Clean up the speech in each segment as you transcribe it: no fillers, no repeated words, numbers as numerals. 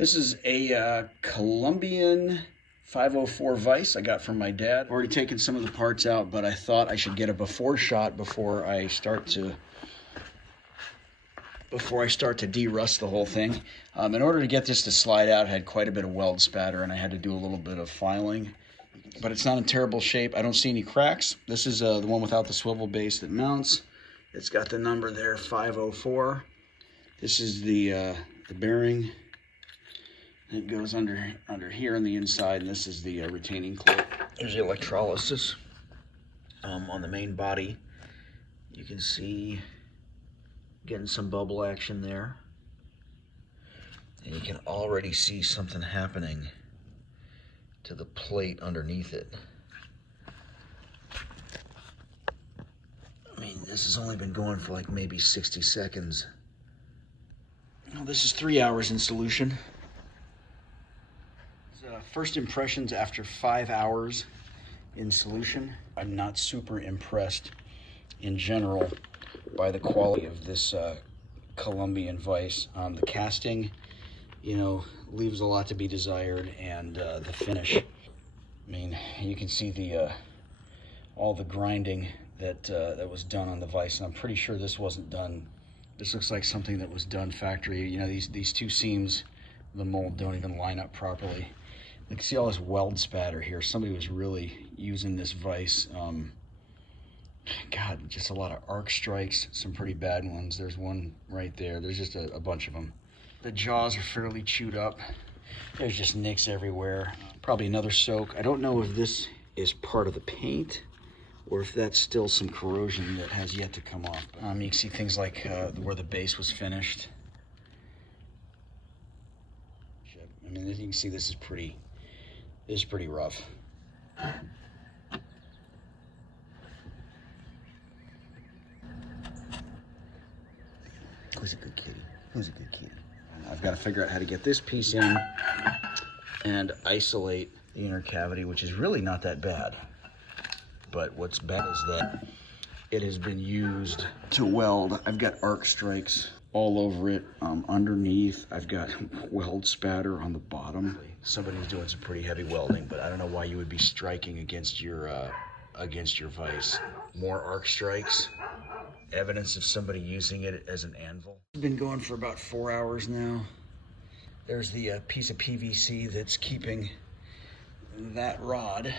This is a Columbian 504 vise I got from my dad. I've already taken some of the parts out, but I thought I should get a before shot before I start to de-rust the whole thing. In order to get this to slide out, I had quite a bit of weld spatter, and I had to do a little bit of filing. But it's not in terrible shape. I don't see any cracks. This is the one without the swivel base that mounts. It's got the number there, 504. This is the bearing. It goes under here on the inside, and this is the retaining clip. There's the electrolysis on the main body. You can see getting some bubble action there. And you can already see something happening to the plate underneath it. I mean, this has only been going for like maybe 60 seconds. Well, this is 3 hours in solution. First impressions after 5 hours in solution. I'm not super impressed in general by the quality of this Columbian vise. The casting, leaves a lot to be desired, and the finish. I mean, you can see the all the grinding that was done on the vise, and I'm pretty sure this wasn't done. This looks like something that was done factory. These two seams, the mold don't even line up properly. You can see all this weld spatter here. Somebody was really using this vise. God, just a lot of arc strikes, some pretty bad ones. There's one right there. There's just a bunch of them. The jaws are fairly chewed up. There's just nicks everywhere. Probably another soak. I don't know if this is part of the paint or if that's still some corrosion that has yet to come off. You can see things like where the base was finished. I mean, you can see this is pretty rough. Who's a good kitty? Who's a good kitty? I've got to figure out how to get this piece in and isolate the inner cavity, which is really not that bad. But what's bad is that it has been used to weld. I've got arc strikes all over it, underneath. I've got weld spatter on the bottom. Somebody's doing some pretty heavy welding, but I don't know why you would be striking against your vise. More arc strikes. Evidence of somebody using it as an anvil. It's been going for about 4 hours now. There's the piece of PVC that's keeping that rod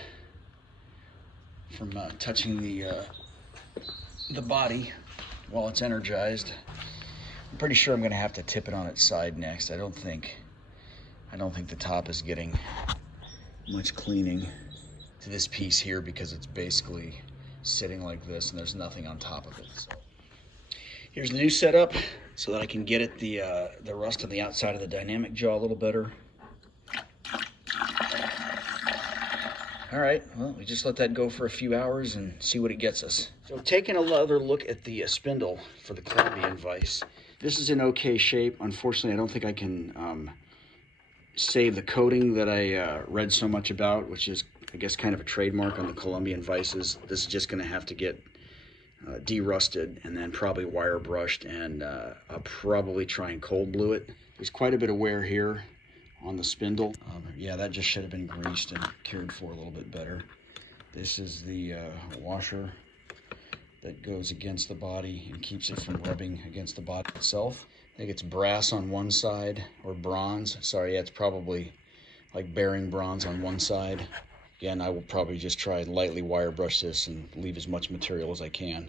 from touching the body while it's energized. I'm pretty sure I'm gonna have to tip it on its side next. I don't think the top is getting much cleaning to this piece here because it's basically sitting like this and there's nothing on top of it. So here's the new setup so that I can get at the rust on the outside of the dynamic jaw a little better. All right, well, we just let that go for a few hours and see what it gets us. So taking another look at the spindle for the Columbian vise. This is in okay shape. Unfortunately, I don't think I can save the coating that I read so much about, which is, I guess, kind of a trademark on the Columbian vises. This is just gonna have to get de-rusted and then probably wire brushed, and I'll probably try and cold blue it. There's quite a bit of wear here on the spindle. Yeah, that just should have been greased and cared for a little bit better. This is the washer that goes against the body and keeps it from rubbing against the body itself. I think it's brass on one side, or bronze. Sorry, yeah, it's probably like bearing bronze on one side. Again, I will probably just try and lightly wire brush this and leave as much material as I can.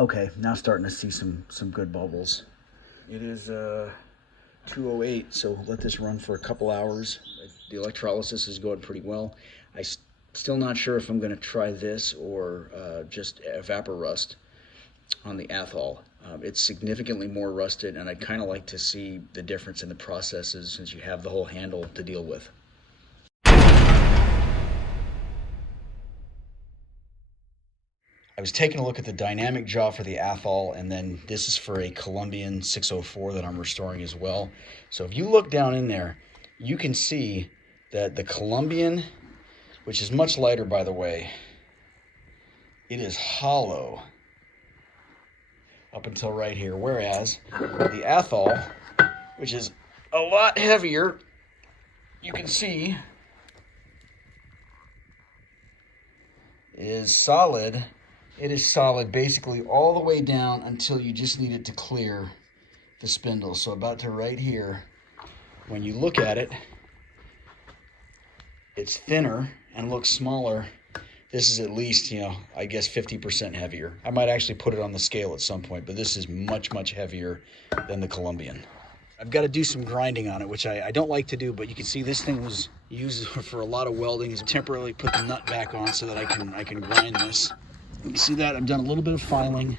Okay, now starting to see some good bubbles. It is 2:08, so let this run for a couple hours. The electrolysis is going pretty well. Still not sure if I'm going to try this or just evaporust on the Athol. It's significantly more rusted, and I'd kind of like to see the difference in the processes since you have the whole handle to deal with. I was taking a look at the dynamic jaw for the Athol, and then this is for a Columbian 604 that I'm restoring as well. So if you look down in there, you can see that the Columbian, which is much lighter, by the way, it is hollow up until right here, whereas the Athol which is a lot heavier. You can see is solid. It is solid basically all the way down until you just need it to clear the spindle. So about to right here, when you look at it, it's thinner and looks smaller. This is at least, I guess 50% heavier. I might actually put it on the scale at some point, but this is much, much heavier than the Columbian. I've got to do some grinding on it, which I don't like to do, but you can see this thing was used for a lot of welding. Is temporarily put the nut back on so that I can grind this. You can see that I've done a little bit of filing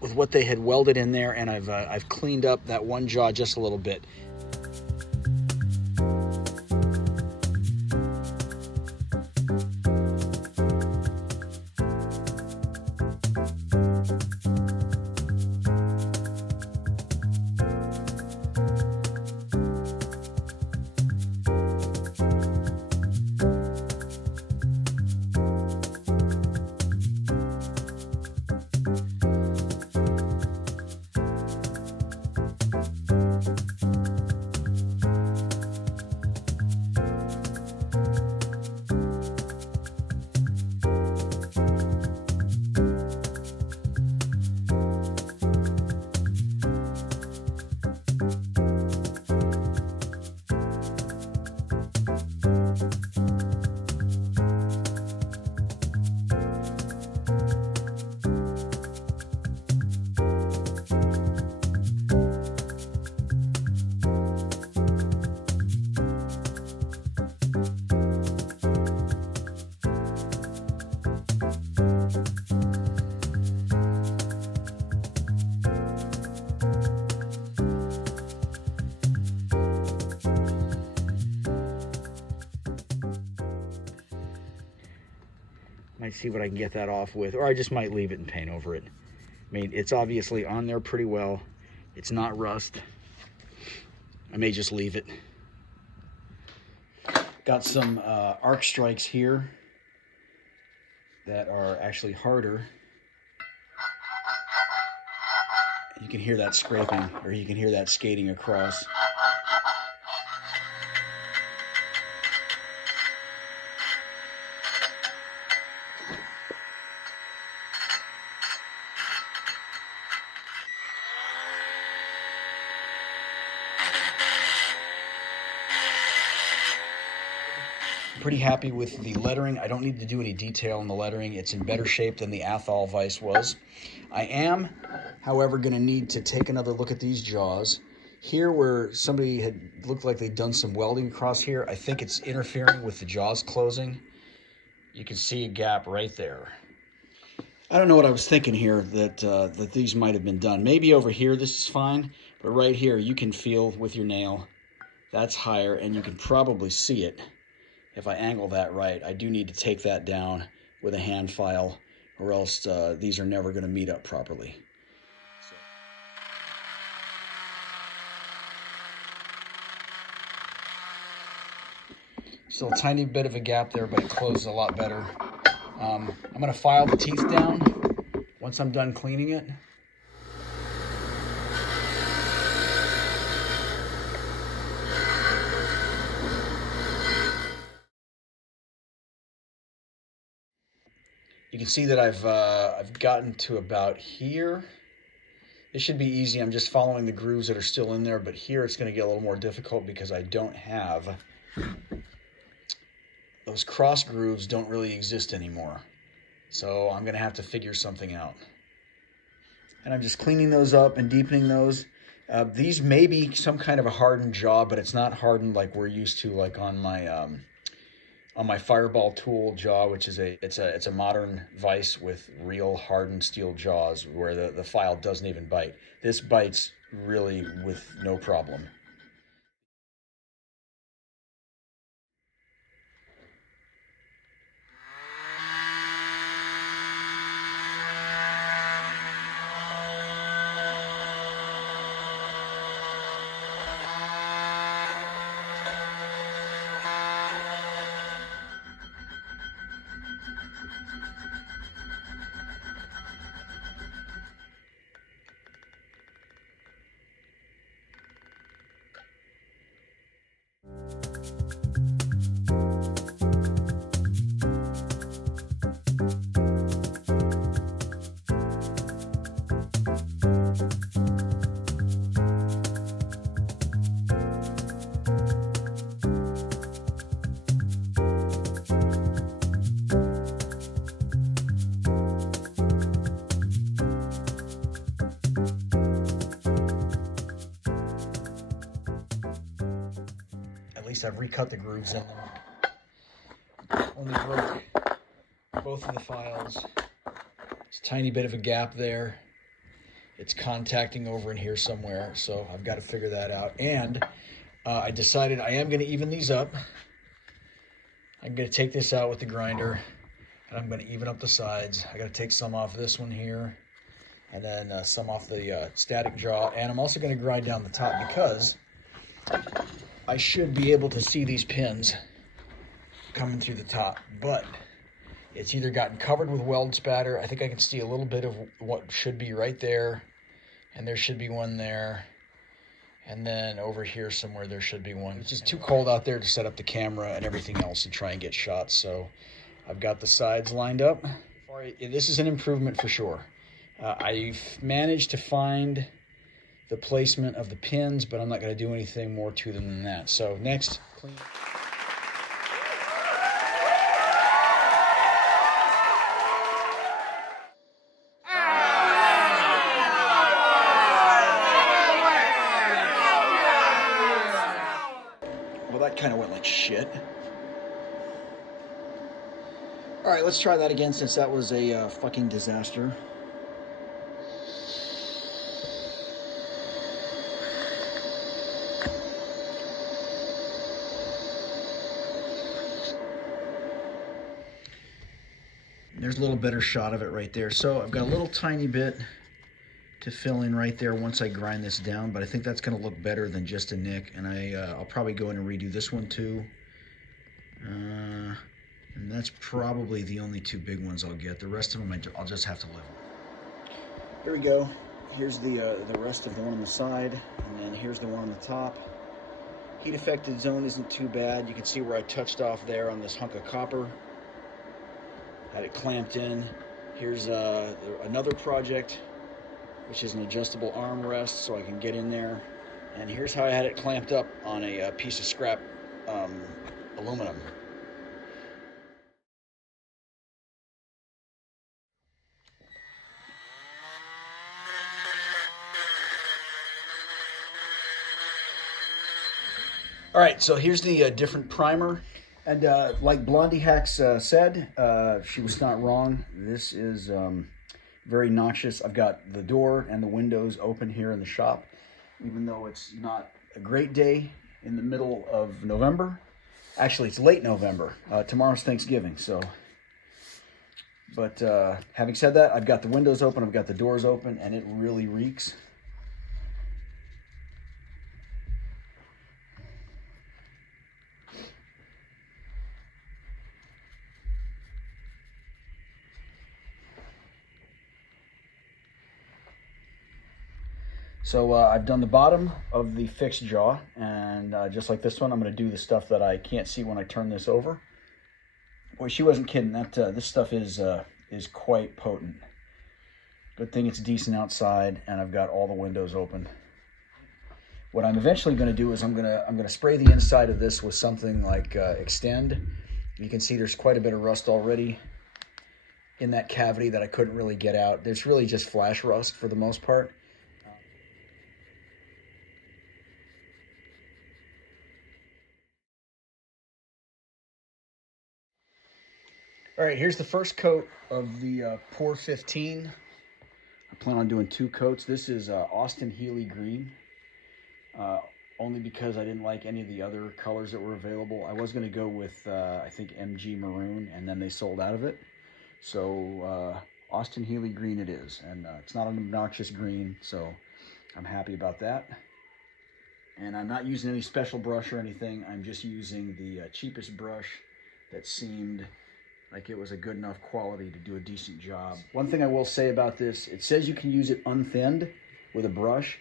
with what they had welded in there, and I've cleaned up that one jaw just a little bit. Might see what I can get that off with, or I just might leave it and paint over it. I mean, it's obviously on there pretty well. It's not rust. I may just leave it. Got some arc strikes here that are actually harder. You can hear that scraping, or you can hear that skating across. Pretty happy with the lettering. I don't need to do any detail on the lettering. It's in better shape than the Athol vise was. I am, however, going to need to take another look at these jaws. Here where somebody had looked like they'd done some welding across here, I think it's interfering with the jaws closing. You can see a gap right there. I don't know what I was thinking here that these might have been done. Maybe over here this is fine, but right here you can feel with your nail that's higher, and you can probably see it. If I angle that right, I do need to take that down with a hand file, or else these are never going to meet up properly. Still a tiny bit of a gap there, but it closes a lot better. I'm going to file the teeth down once I'm done cleaning it. You can see that I've gotten to about here. This should be easy. I'm just following the grooves that are still in there, but here it's going to get a little more difficult because I don't have those cross grooves. Don't really exist anymore, so I'm going to have to figure something out. And I'm just cleaning those up and deepening those. These may be some kind of a hardened jaw, but it's not hardened like we're used to, like on my Fireball tool jaw, which is it's a modern vise with real hardened steel jaws where the file doesn't even bite. This bites really with no problem. least I've recut the grooves in them. Only broke both of the files. There's a tiny bit of a gap there. It's contacting over in here somewhere, so I've got to figure that out. And I decided I am going to even these up. I'm going to take this out with the grinder, and I'm going to even up the sides. I got to take some off this one here, and then some off the static jaw. And I'm also going to grind down the top because I should be able to see these pins coming through the top, but it's either gotten covered with weld spatter. I think I can see a little bit of what should be right there, and there should be one there, and then over here somewhere there should be one. It's just too cold out there to set up the camera and everything else and try and get shots, so I've got the sides lined up. This is an improvement for sure. I've managed to find the placement of the pins, but I'm not going to do anything more to them than that. So next, clean. Well, that kind of went like shit. All right, let's try that again since that was a fucking disaster. There's a little better shot of it right there. So I've got a little tiny bit to fill in right there once I grind this down, but I think that's going to look better than just a nick. And I'll probably go in and redo this one too. And that's probably the only two big ones I'll get. The rest of them I'll just have to live with. Here we go. Here's the rest of the one on the side, and then here's the one on the top. Heat affected zone isn't too bad. You can see where I touched off there on this hunk of copper. Had it clamped in. Here's another project, which is an adjustable armrest, so I can get in there. And here's how I had it clamped up on a piece of scrap aluminum. All right, so here's the different primer. And like Blondie Hacks said, she was not wrong. This is very noxious. I've got the door and the windows open here in the shop, even though it's not a great day in the middle of November. Actually, it's late November. Tomorrow's Thanksgiving, so. But having said that, I've got the windows open, I've got the doors open, and it really reeks. So I've done the bottom of the fixed jaw, and just like this one, I'm going to do the stuff that I can't see when I turn this over. Boy, she wasn't kidding. That this stuff is quite potent. Good thing it's decent outside, and I've got all the windows open. What I'm eventually going to do is I'm going to spray the inside of this with something like Extend. You can see there's quite a bit of rust already in that cavity that I couldn't really get out. There's really just flash rust for the most part. All right, here's the first coat of the Pour 15. I plan on doing 2 coats. This is Austin Healy green, only because I didn't like any of the other colors that were available. I was going to go with, I think, MG maroon, and then they sold out of it. So Austin Healy green it is, and it's not an obnoxious green, so I'm happy about that. And I'm not using any special brush or anything. I'm just using the cheapest brush that seemed like it was a good enough quality to do a decent job. One thing I will say about this, it says you can use it unthinned with a brush.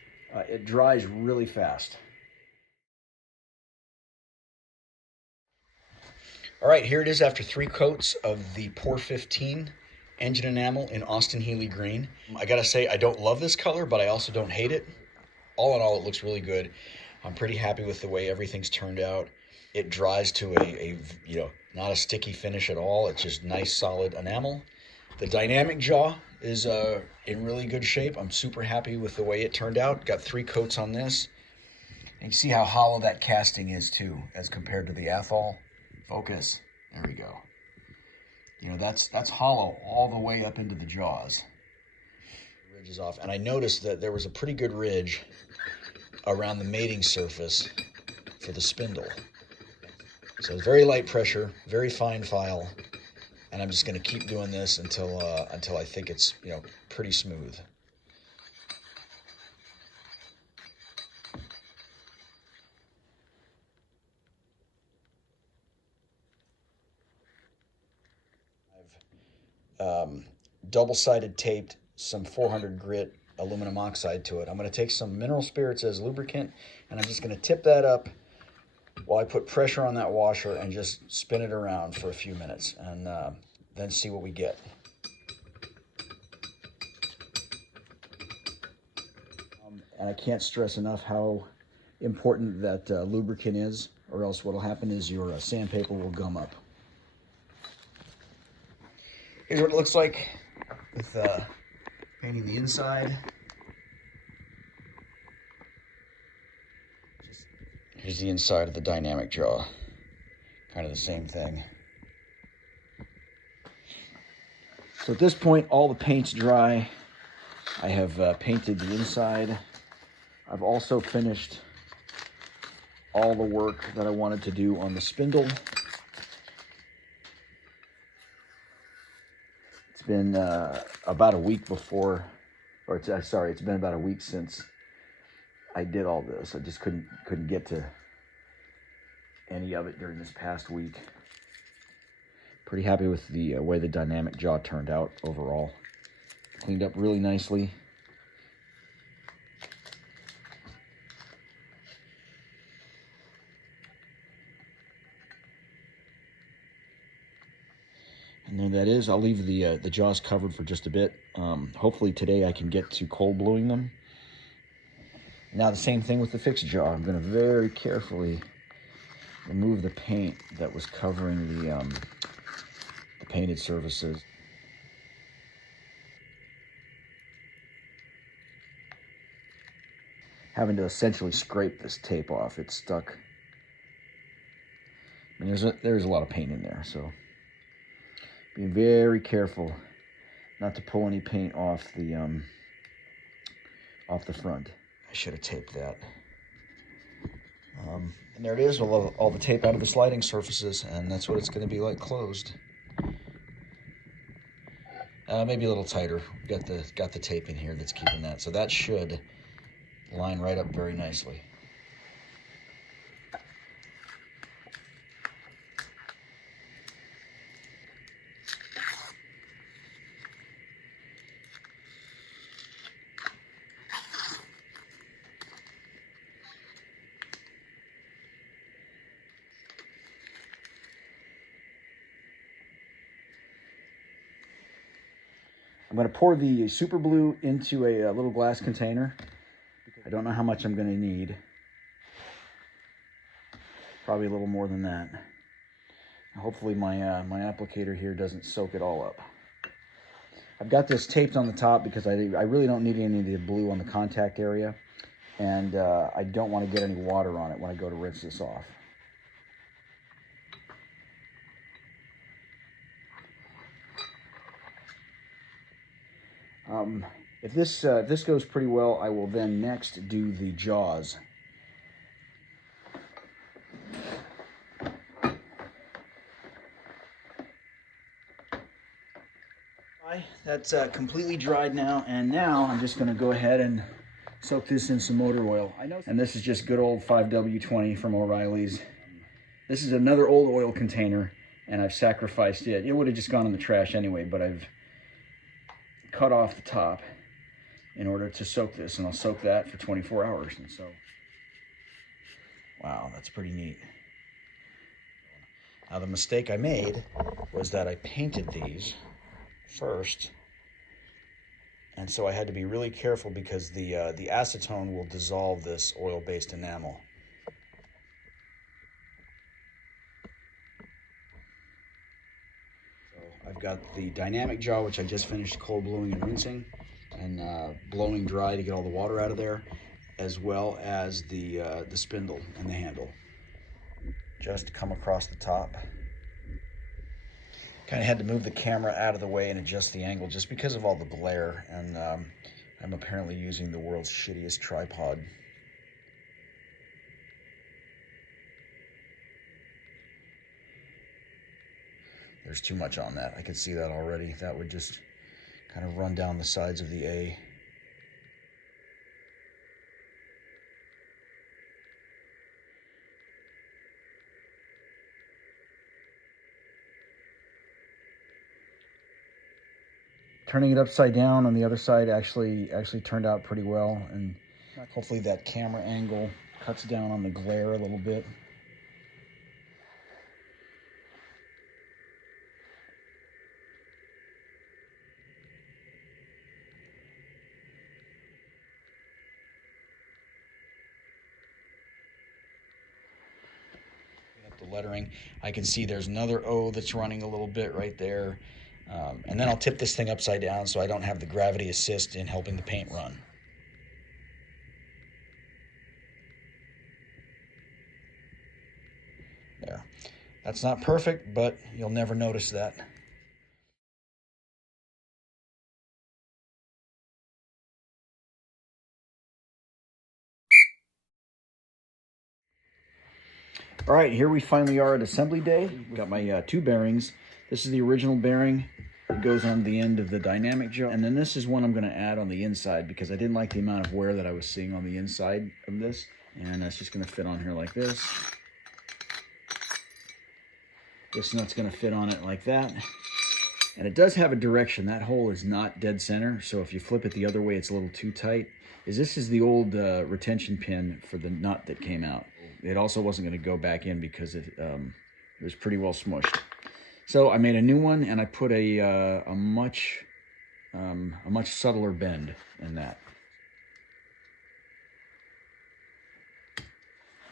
It dries really fast. All right, here it is after 3 coats of the Pour 15 engine enamel in Austin Healy green. I gotta say, I don't love this color, but I also don't hate it. All in all, it looks really good. I'm pretty happy with the way everything's turned out. It dries to a not a sticky finish at all. It's just nice, solid enamel. The dynamic jaw is in really good shape. I'm super happy with the way it turned out. Got 3 coats on this. And you see how hollow that casting is too, as compared to the Athol. Focus. There we go. You know, that's hollow all the way up into the jaws. The ridge is off, and I noticed that there was a pretty good ridge around the mating surface for the spindle. So it's very light pressure, very fine file, and I'm just going to keep doing this until I think it's, you know, pretty smooth. I've double-sided taped some 400 grit aluminum oxide to it. I'm going to take some mineral spirits as lubricant, and I'm just going to tip that up while I put pressure on that washer and just spin it around for a few minutes, and then see what we get. And I can't stress enough how important that lubricant is, or else what will happen is your sandpaper will gum up. Here's what it looks like with painting the inside. Here's the inside of the dynamic jaw. Kind of the same thing. So at this point, all the paint's dry. I have painted the inside. I've also finished all the work that I wanted to do on the spindle. It's been about a week before, or it's been about a week since I did all this. I just couldn't get to any of it during this past week. Pretty happy with the way the dynamic jaw turned out overall. Cleaned up really nicely. And there that is. I'll leave the jaws covered for just a bit. Hopefully today I can get to cold bluing them. Now the same thing with the fixed jaw. I'm going to very carefully remove the paint that was covering the painted surfaces. Having to essentially scrape this tape off. It's stuck. I mean, there's a lot of paint in there, so being very careful not to pull any paint off the front. I should have taped that. And there it is, all the tape out of the sliding surfaces, and that's what it's going to be like closed. Maybe a little tighter. Got the tape in here that's keeping that, so that should line right up very nicely. I'm going to pour the super blue into a little glass container. I don't know how much I'm going to need. Probably a little more than that. Hopefully my applicator here doesn't soak it all up. I've got this taped on the top because I really don't need any of the blue on the contact area, and I don't want to get any water on it when I go to rinse this off. If this goes pretty well, I will then next do the jaws. That's completely dried now, and now I'm just going to go ahead and soak this in some motor oil. And this is just good old 5W20 from O'Reilly's. This is another old oil container, and I've sacrificed it. It would have just gone in the trash anyway, but I've cut off the top in order to soak this, and I'll soak that for 24 hours. And so, wow, that's pretty neat. Now the mistake I made was that I painted these first, and so I had to be really careful because the acetone will dissolve this oil-based enamel. So I've got the dynamic jaw, which I just finished cold bluing and rinsing, and blowing dry to get all the water out of there. as well as the spindle and the handle. Just come across the top. Kind of had to move the camera out of the way and adjust the angle just because of all the glare, and I'm apparently using the world's shittiest tripod. There's too much on that. I could see that already. That would just kind of run down the sides of the A. Turning it upside down on the other side actually turned out pretty well, and hopefully that camera angle cuts down on the glare a little bit. The lettering, I can see there's another O that's running a little bit right there. And then I'll tip this thing upside down so I don't have the gravity assist in helping the paint run. There. That's not perfect, but you'll never notice that. All right, here we finally are at assembly day. Got my two bearings. This is the original bearing. It goes on the end of the dynamic jaw. And then this is one I'm gonna add on the inside because I didn't like the amount of wear that I was seeing on the inside of this. And that's just gonna fit on here like this. This nut's gonna fit on it like that. And it does have a direction. That hole is not dead center. So if you flip it the other way, it's a little too tight. This is the old retention pin for the nut that came out. It also wasn't going to go back in because it was pretty well smushed. So I made a new one, and I put a much subtler bend in that.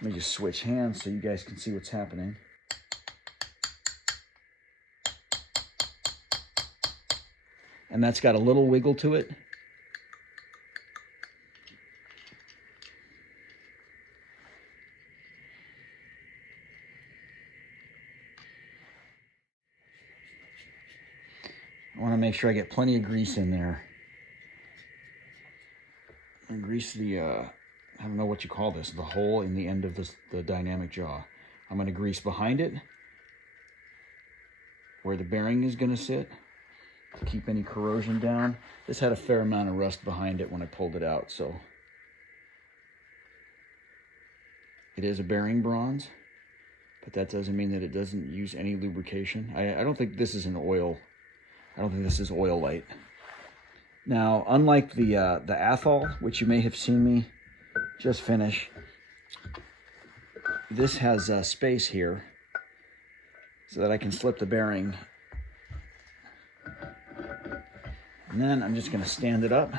Let me just switch hands so you guys can see what's happening. And that's got a little wiggle to it. I want to make sure I get plenty of grease in there. And grease the, I don't know what you call this, the hole in the end of the dynamic jaw. I'm going to grease behind it, where the bearing is going to sit, to keep any corrosion down. This had a fair amount of rust behind it when I pulled it out, so. It is a bearing bronze, but that doesn't mean that it doesn't use any lubrication. I don't think this is an oil. I don't think this is oil light. Now, unlike the Athol, which you may have seen me just finish, this has space here so that I can slip the bearing. And then I'm just gonna stand it up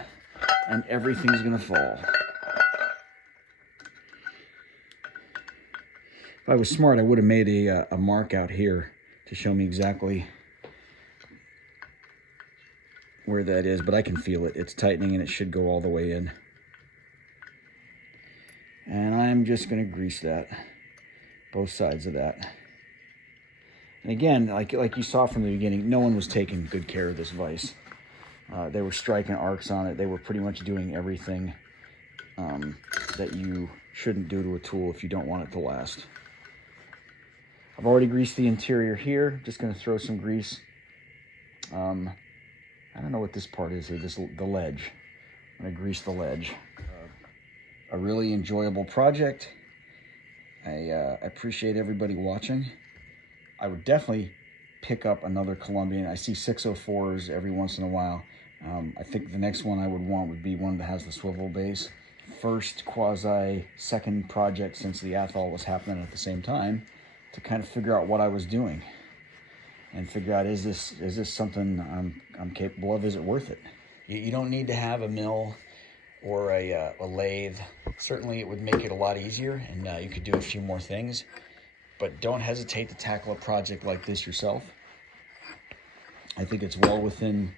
and everything's gonna fall. If I was smart, I would have made a mark out here to show me exactly where that is, but I can feel it. It's tightening and it should go all the way in. And I'm just gonna grease that, both sides of that. And again, like you saw from the beginning, no one was taking good care of this vise. They were striking arcs on it. They were pretty much doing everything that you shouldn't do to a tool if you don't want it to last. I've already greased the interior here. Just gonna throw some grease. I don't know what this part is here, the ledge. I'm gonna grease the ledge. A really enjoyable project. I appreciate everybody watching. I would definitely pick up another Columbian. I see 604s every once in a while. I think the next one I would want would be one that has the swivel base. First second project since the Athol was happening at the same time to kind of figure out what I was doing and figure out, is this something I'm capable of? Is it worth it? You don't need to have a mill or a lathe. Certainly it would make it a lot easier, and you could do a few more things, but don't hesitate to tackle a project like this yourself. I think it's well within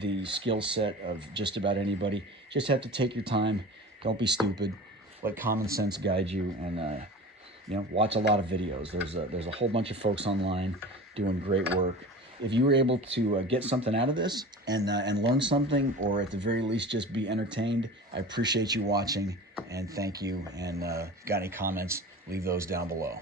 the skill set of just about anybody. Just have to take your time, Don't be stupid. Let common sense guide you, and you know, watch a lot of videos. There's a whole bunch of folks online doing great work. If you were able to get something out of this and learn something, or at the very least just be entertained, I appreciate you watching, and thank you. And got any comments, leave those down below.